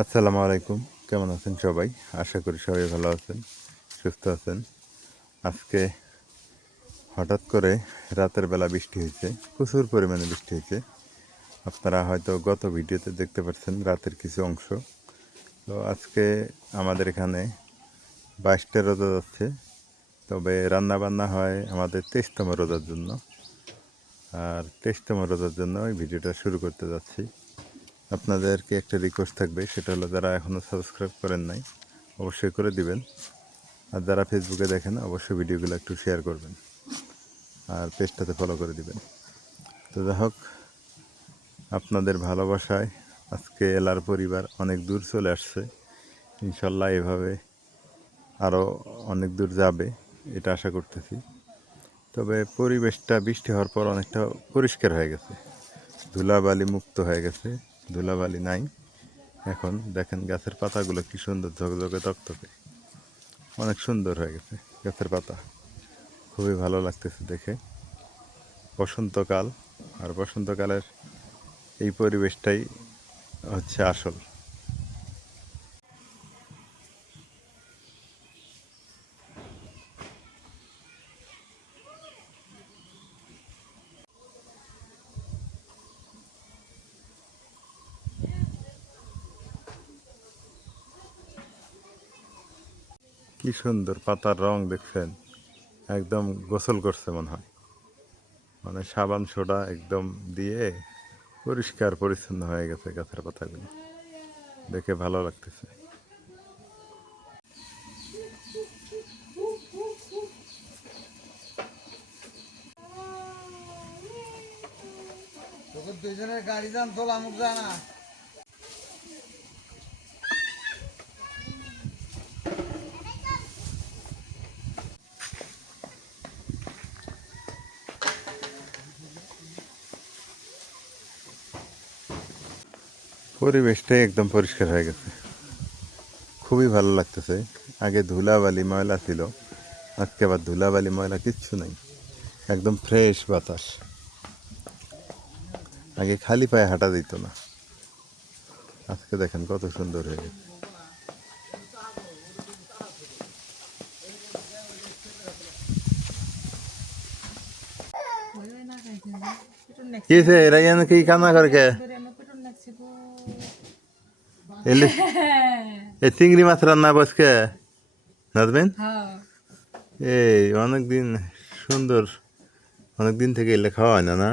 আসসালামু আলাইকুম। কেমন আছেন সবাই? আশা করি সবাই ভালো আছেন, সুস্থ আছেন। আজকে হঠাৎ করে রাতের বেলা বৃষ্টি হয়েছে, প্রচুর পরিমাণে বৃষ্টি হয়েছে। আপনারা হয়তো গত ভিডিওতে দেখতে পাচ্ছেন রাতের কিছু অংশ। তো আজকে আমাদের এখানে 22টা রোজা যাচ্ছে, তবে রান্না বান্না হয় আমাদের 23তম রোজার জন্য। আর 23তম রোজার জন্য ওই ভিডিওটা শুরু করতে যাচ্ছি। আপনাদেরকে একটা রিকোয়েস্ট থাকবে, সেটা হলো যারা এখনও সাবস্ক্রাইব করেন নাই অবশ্যই করে দিবেন। আর যারা ফেসবুকে দেখেন অবশ্যই ভিডিওগুলো একটু শেয়ার করবেন আর পেজটাতে ফলো করে দিবেন। তো যাই হোক, আপনাদের ভালোবাসায় আজকে এলার পরিবার অনেক দূর চলে আসছে। ইনশাল্লাহ এভাবে আরও অনেক দূর যাবে, এটা আশা করতেছি। তবে পরিবেশটা বৃষ্টি হওয়ার পর অনেকটা পরিষ্কার হয়ে গেছে, ধুলাবালি মুক্ত হয়ে গেছে, ধুলাবালি নাই। এখন দেখেন গাছের পাতাগুলো কি সুন্দর ঝকঝকে তকতকে, অনেক সুন্দর হয়ে গেছে গাছের পাতা, খুবই ভালো লাগতেছে দেখে। বসন্তকাল, আর বসন্তকালের এই পরিবেশটাই হচ্ছে আসল। কি সুন্দর পাতার রং দেখছেন, একদম গোসল করছে মনে হয়, মানে সাবান সোডা একদম দিয়ে পরিষ্কার পরিচ্ছন্ন হয়ে গেছে গাছের পাতাগুলো, দেখে ভালো লাগতেছে। দুইজনের গাড়ি যান তোলামুখ জানা পরিবেশটাই একদম পরিষ্কার হয়ে গেছে, খুবই ভালো লাগতেছে। আগে ধুলাবালি ময়লা ছিল, আজকে আবার ধুলাবালি ময়লা কিচ্ছু নাই, একদম ফ্রেশ বাতাস। আগে খালি পায়ে হাঁটা দিত না, আজকে দেখেন কত সুন্দর হয়ে গেছে। কি হয়েছে, এরা যেন কি কান্না করে কে? এলে এই চিংড়ি মাছ রান্না বসকে নাচবেন? এই অনেকদিন সুন্দর, অনেকদিন থেকে এলে খাওয়া হয় না, না?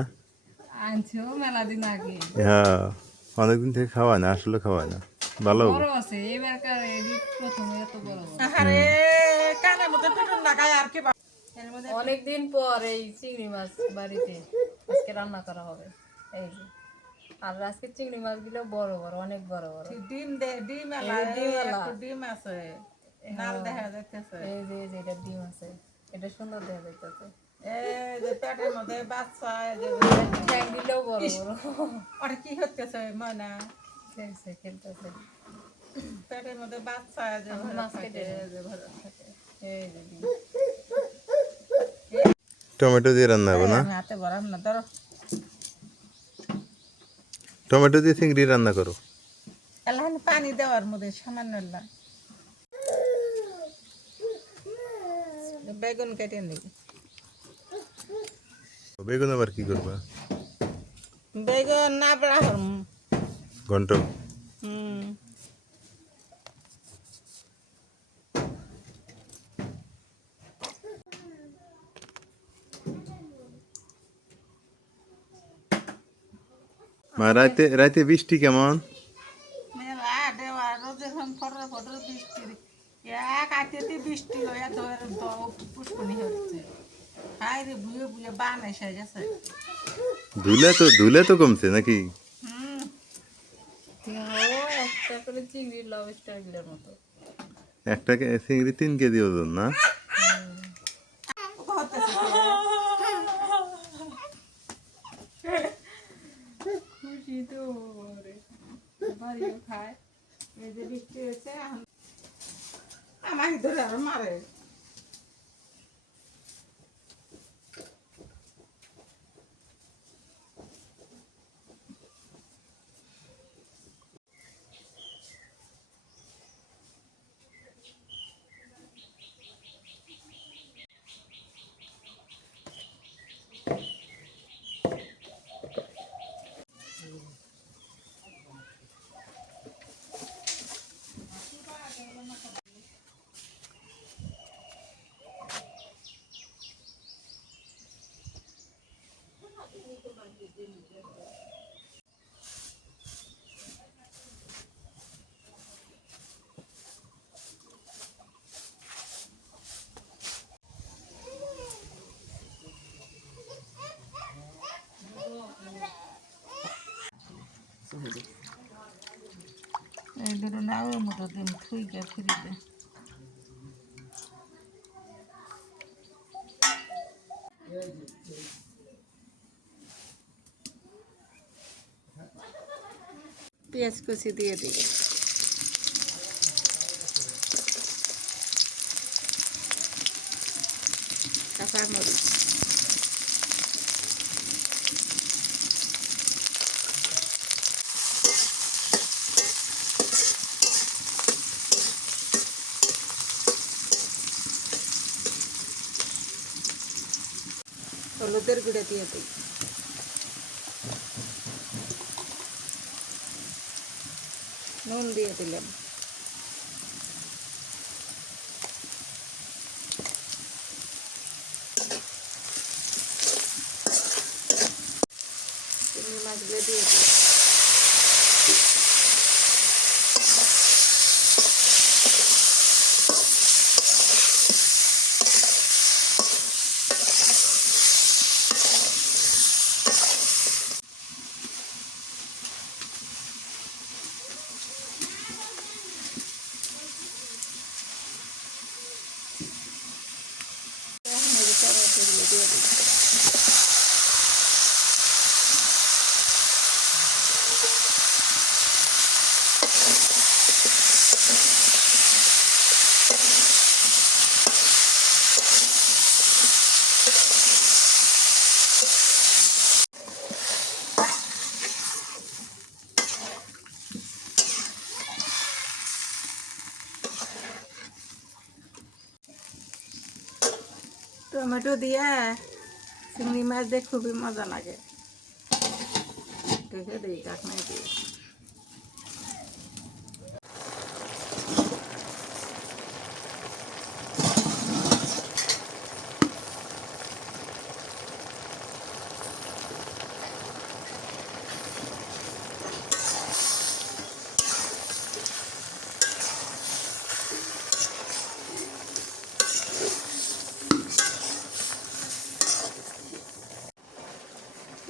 আনছো মেলা দিন আগে। হ্যাঁ, অনেকদিন থেকে খাওয়া হয় না, আসলে খাওয়া হয় না। ভালো বড় আছে এবারকার এদিক প্রথমে এত বড় বড়। আরে কানের মধ্যে পিটুন লাগায় আর কি অনেকদিন পর এই চিংড়ি মাছ বাড়িতে আজকে রান্না করা হবে। এই যে আর আজকে চিংড়ি মাছগুলো বড় বড়, অনেক বড় বড়। ডিম দে ডিম এলা এই ডিম এলা। একটু ডিম আছে নাল দেখা যাইতেছে এই যে এটা ডিম আছে, এটা সুন্দর দেখা যাইতেছে। এই যে পেটের মধ্যে বাচ্চা এই যে ঠ্যাং দিলেও বড় বড়। আর কি হচ্ছে ময়না খেলছে খেলতেছে। পেটের মধ্যে বাচ্চা এই যে ভরা মাছ থাকে কেটে এই যে ভরা থাকে এই যে ডিম। টমেটো দিয়ে রান্না হবে না? আমি হাতে ভরাম না ধরো টমেটো দিয়ে চিংড়ি রান্না করো। এলাহান পানি দেওয়ার মধ্যে সামান্য এলাম বেগুন কেটে নিই বেগুন আবার কি করবা? বেগুন না বড়া হরম ঘন্ট। হুম মা রাতে রাতে বৃষ্টি কেমন? মেলা দেওয়া রোদের হন ফটর ফটর বৃষ্টি এক আইতেতে বৃষ্টি লয়া ধরে পুষ্পনি হচ্ছে হাই রে বুয়ে বুয়ে বান এসে গেছে ধুলে তো কমছে নাকি? হুম ও একটা করে চিংড়ি লবস্টার গুলোর মতো। একটা চিংড়ি 3 কেজি ওজন না? খুশি তো রে বাড়িও খায় এই যে বৃষ্টি হয়েছে আমাকে ধরে আর মারে ভেজে এই ধরো না ওর মতো দিন থুইকে ফ্রিজে পেঁয়াজ কুচি দিয়ে দিই কাঁচামরিচ হলুদের গুঁড়ো দিয়ে দিই নুন দিয়ে দিলাম চিংড়ি মাছগুলো দিয়ে দিই সেগুলো দিয়ে দিই টমেটো দিয়ে চিংড়ি মাছ দিয়ে খুবই মজা লাগে ঢেকে দিই ঢাকনায় দিয়ে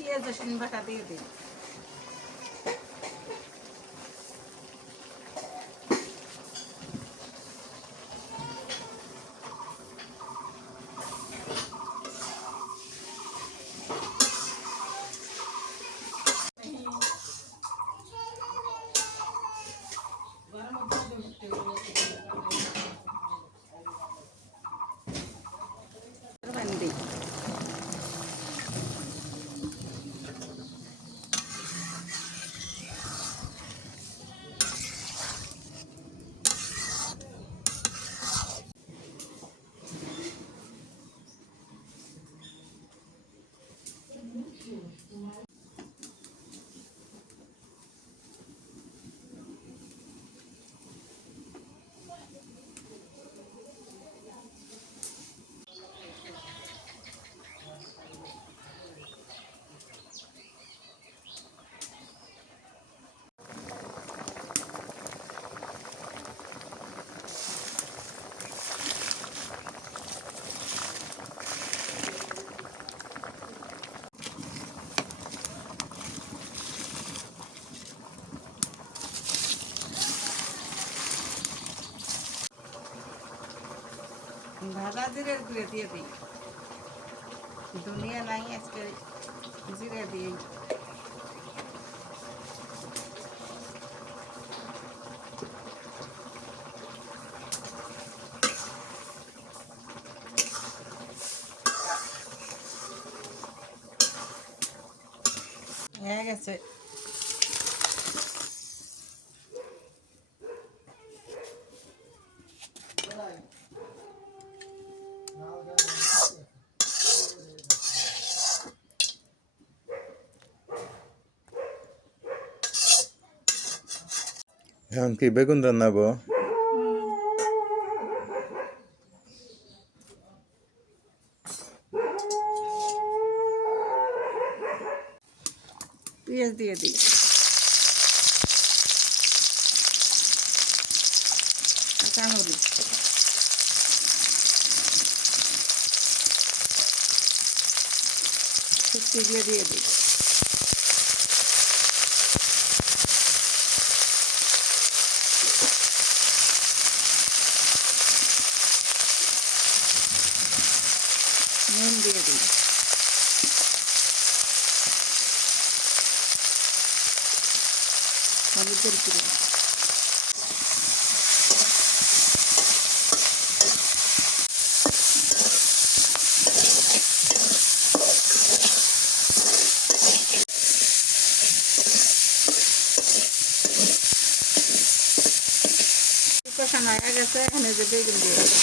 পেঁয়াজ রসুন বাটা দিয়ে দিই দিই ভাজা জিরের গুঁড়ো দিয়ে দিই ধনিয়া নাই আজকে জিরে দিই হয়ে গেছে এখন কি বেগুন রান্নাবো? পেঁয়াজ দিয়ে দিই কাঁচামরিচ শুকনো দিয়ে দিই দিয়ে দিই। হলুদের গুঁড়ো, কষানো হয়ে গেছে, এখানে যে বেগুন দিয়ে দিই।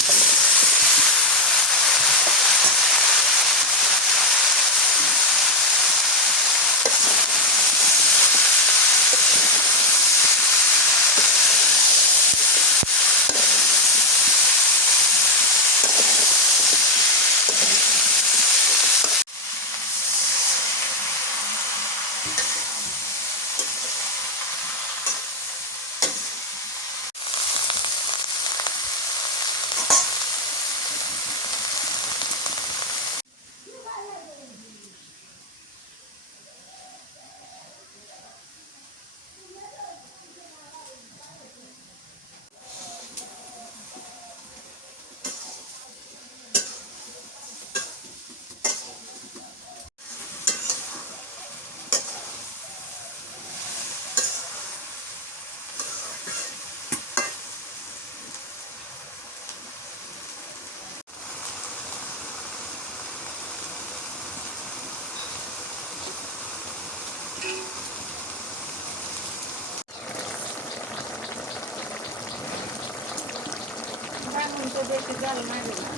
বেগুন তো বেশি জল লাগে না।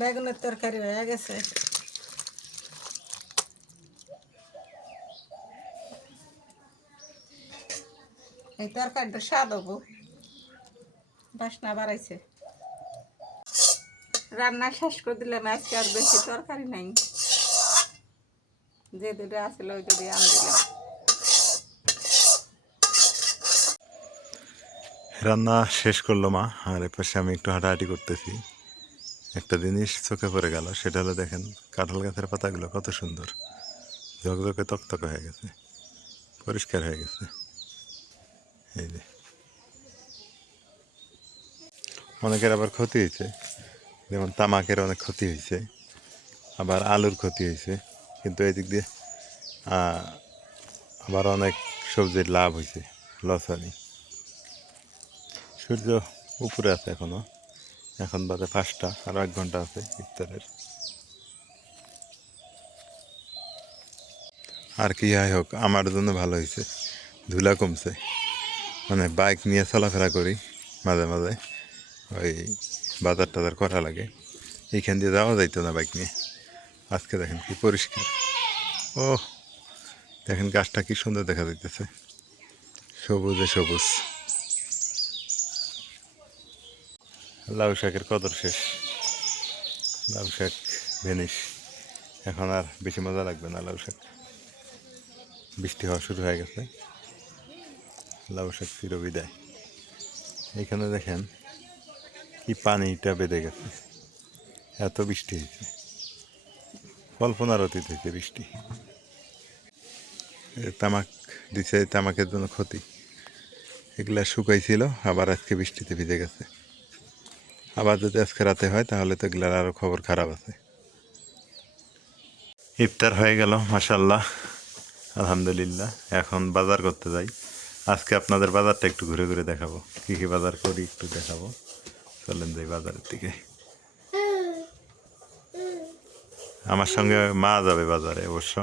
বেগুনের তরকারি হয়ে গেছে। এই তরকারিটা স্বাদ হবো, বাসনা বাড়াইছে। রান্না শেষ করে দিলাম, আজকে আর বেশি তরকারি নাই, যে দুটো আছিল ওই দুটো আন দিলাম। রান্না শেষ করলো মা, আর এপাশে আমি একটু হাঁটাহাঁটি করতেছি। একটা জিনিস চোখে পড়ে গেল, সেটা হলো দেখেন কাঁঠাল গাছের পাতাগুলো কত সুন্দর, ঝকঝকে তকতকে হয়ে গেছে, পরিষ্কার হয়ে গেছে। এই যে অনেকের আবার ক্ষতি হয়েছে, যেমন তামাকের অনেক ক্ষতি হয়েছে, আবার আলুর ক্ষতি হয়েছে, কিন্তু এই দিক দিয়ে আবার অনেক সবজির লাভ হয়েছে, লস হয়নি। সূর্য উপরে আছে এখনো, এখন বাজে 5টা, আরও 1 ঘন্টা আছে ইফতারের। আর কি যাই হোক, আমার জন্য ভালো হয়েছে, ধুলা কমছে। মানে বাইক নিয়ে চলাফেরা করি মাঝে মাঝে, ওই বাজার টাজার করা লাগে, এইখান দিয়ে যাওয়া যাইতো না বাইক নিয়ে। আজকে দেখেন কি পরিষ্কার, ও দেখেন গাছটা কি সুন্দর দেখা যাইতেছে, সবুজে সবুজ। লাউ শাকের কদর শেষ, লাউ শাক ভেনিশ, এখন আর বেশি মজা লাগবে না লাউ শাক, বৃষ্টি হওয়া শুরু হয়ে গেছে, লাউ শাক চিরবিদায়। এখানে দেখেন কি পানিটা বেঁধে গেছে, এত বৃষ্টি হয়েছে, কল্পনার অতীত হয়েছে বৃষ্টি। তামাক দিছে, তামাকের জন্য ক্ষতি, এগুলা শুকাইছিল, আবার আজকে বৃষ্টিতে ভিজে গেছে। আবার যদি আজকে রাতে হয় তাহলে তো এগুলার আরও খবর খারাপ আছে। ইফতার হয়ে গেল মাশাআল্লাহ, আলহামদুলিল্লাহ। এখন বাজার করতে যাই, আজকে আপনাদের বাজারটা একটু ঘুরে ঘুরে দেখাবো, কী কী বাজার করি একটু দেখাবো। চলেন যাই বাজারের দিকে, আমার সঙ্গে মা যাবে বাজারে। অবশ্য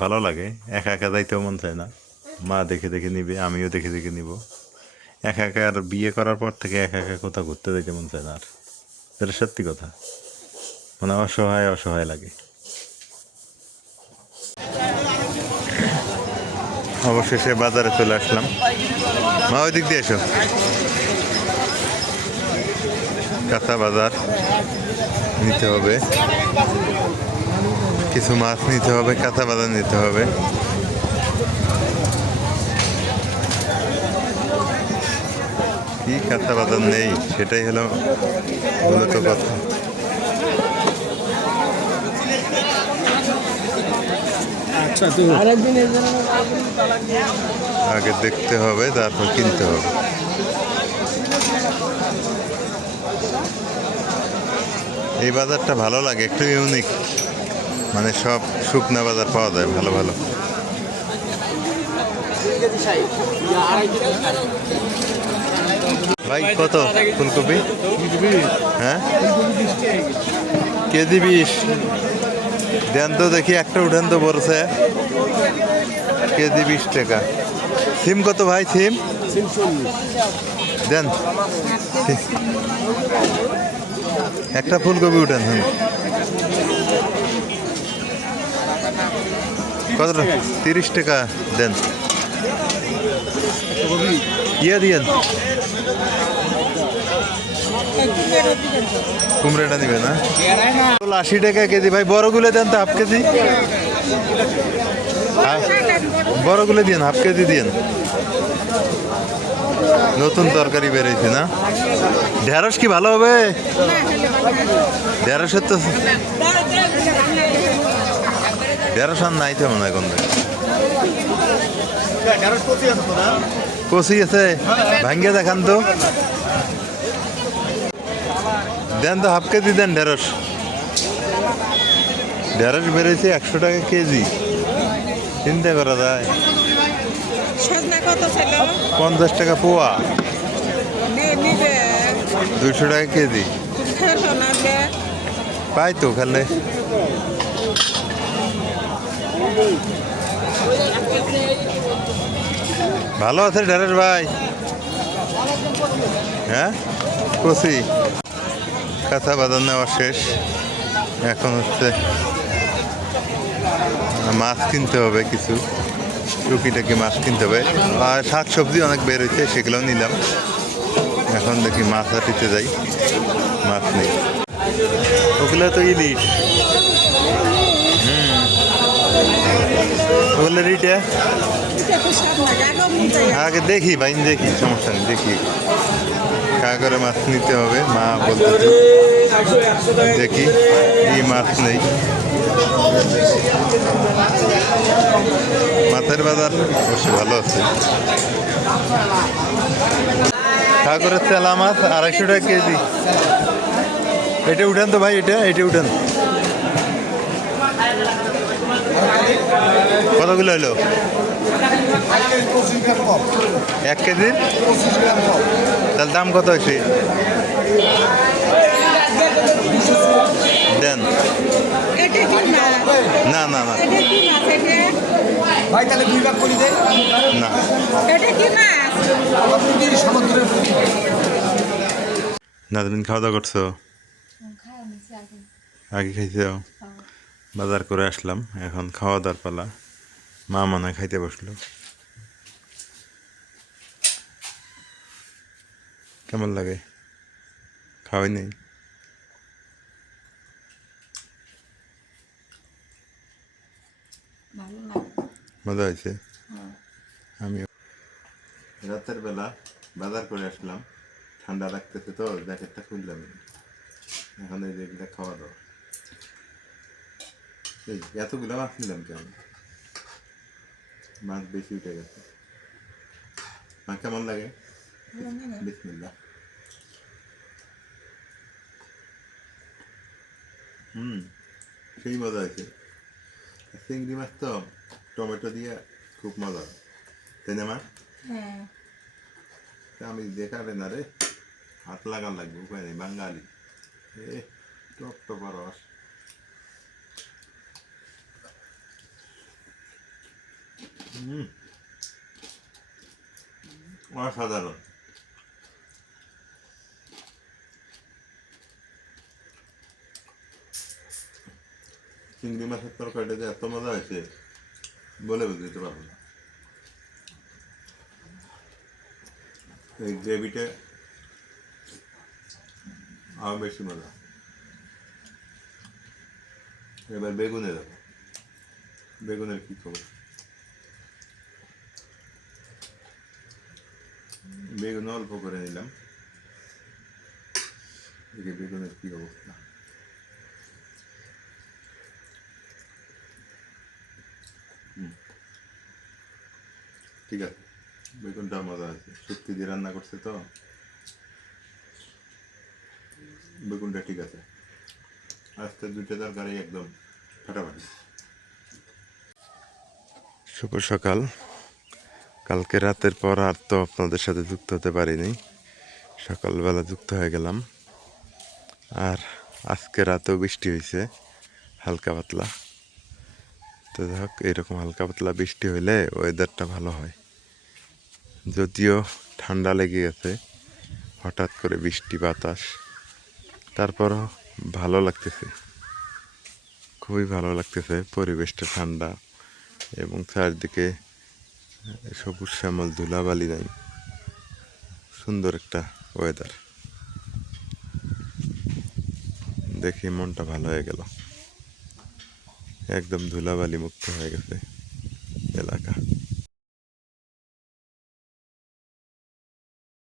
ভালো লাগে, একা একা যাইতেও মন চায় না, মা দেখে দেখে নিবে, আমিও দেখে দেখে নিব। একা একা আর বিয়ে করার পর থেকে একা একা কোথাও ঘুরতে যেতে মন চায় না আর, এটা সত্যি কথা, মানে অসহায় অসহায় লাগে। অবশেষে বাজারে চলে আসলাম, মা ওই দিক দিয়ে এসো। কাঁচা বাজার নিতে হবে, কিছু মাছ নিতে হবে, কাঁচা বাজার নিতে হবে। কি কাঁচা বাজার নেই সেটাই হলো মূলত কথা। আগে দেখতে হবে, তারপর কিনতে হবে। এই বাজারটা ভালো লাগে, একটু ইউনিক, মানে সব শুকনা বাজার পাওয়া যায় ভালো ভালো। ভাই কত ফুলকপি? হ্যাঁ কেজি 20। দেন তো দেখি, একটা উঠান তো বলছে কেজি 20 টাকা। সিম কত ভাই? সিম দেন, একটা ফুলকপি উঠান। হ্যাঁ কত? 30 টাকা দেন। ইয়ে দিয়েন, কুমড়াটা নিবে না? 80 টাকা কেজি ভাই। বড়গুলো দেন তো হাফ কেজি, বড়গুলো দিন হাফ কেজি দিন। নতুন তরকারি বেরোইছে না? ঢেঁড়স কি ভালো হবে? ঢেঁড়সের তো ঢেঁড়স আর নাই তো মনে হয়। কোন কচি আছে? ভাঙ্গে দেখান তো, দেন তো হাফ কেজি দেন ঢেঁড়স। ঢেঁড়স বেরোইছে 100 টাকা কেজি, চিন্তা করা যায়। 50 টাকা পোয়া, 200 টাকা কেজি। পাই তো খেলে। ভালো আছে ঢেঁড়স ভাই? হ্যাঁ কচি। কাঁচা বাজার নেওয়া শেষ, এখন হচ্ছে মাছ কিনতে হবে, কিছু টুকিটাকি মাছ কিনতে হবে। আর শাক সবজি অনেক বের হয়েছে, সেগুলোও নিলাম। এখন দেখি মাছ হাঁটিতে যাই, মাছ নেই। ওগুলো তো ইলিশ। ওগুলো রিটে আগে দেখি ভাই, দেখি, সমস্যা নেই, দেখি কাজ করে মাছ নিতে হবে। মা বলতে দেখি এই মাছ নেই। মাছের বাজার অবশ্য ভালো আছে। সাগরের চেলা মাছ 250 টাকা কেজি। এটা উঠান তো ভাই, এটা উঠান। কতগুলো হলো? 1 কেজির? তাহলে দাম কত হয়েছে? দেন। না না না ভাই তাহলে 2 ভাগ করে দেন না। নাজরিন খাওয়া দাওয়া করছো? আগে খাইছো? বাজার করে আসলাম, এখন খাওয়া দাওয়ার পালা। মা মনে খাইতে বসলো। কেমন লাগে? খাওয়াই নেই? মজা হয়েছে? আমি রাতের বেলা বাজার করে আসলাম, ঠান্ডা লাগতেছে তো জ্যাকেটটা খুললাম। এখন এই যেগুলো খাওয়া দাওয়া। এই এতগুলো মাছ নিলাম কেমন? মাছ বেশি উঠে গেছে। মা কেমন লাগে? বিসমিল্লাহ। সেই মজা হয়েছে। চিংড়ি মাছ তো টমেটো দিয়ে খুব মজা, তাই না মা? আমি দেখালে না রে, হাত লাগার লাগবে, উপায় নেই, বাঙালি। টপ টপ রস। অসাধারণ। চিংড়ি মাছের তরকারিটা যে এত মজা হয়েছে বলে বুঝতে পারবো না। এই গ্রেভিটা আরো বেশি মজা। এবার বেগুনে দেবো। বেগুনের কি খবর? বেগুন অল্প করে নিলাম। বেগুনের কি অবস্থা? ঠিক আছে, বেগুনটা মজা আছে, সত্যি দিয়ে রান্না করছে তো বেগুনটা ঠিক আছে। আজকে দুইটা তরকারি একদম ফাটাফাটি। শুভ সকাল। কালকে রাতের পর আর তো আপনাদের সাথে যুক্ত হতে পারিনি, সকালবেলা যুক্ত হয়ে গেলাম। আর আজকে রাতেও বৃষ্টি হয়েছে হালকা পাতলা। তো যাক, এরকম হালকা পাতলা বৃষ্টি হইলে ওয়েদারটা ভালো হয়। যদিও ঠান্ডা লেগে গেছে, হঠাৎ করে বৃষ্টি বাতাস, তারপরও ভালো লাগতেছে, খুবই ভালো লাগতেছে। পরিবেশটা ঠান্ডা এবং চারদিকে সবুজ শ্যামল, ধুলাবালি নাই, সুন্দর একটা ওয়েদার। দেখি মনটা ভালো হয়ে গেল, একদম ধুলাবালি মুক্ত হয়ে গেছে এলাকা।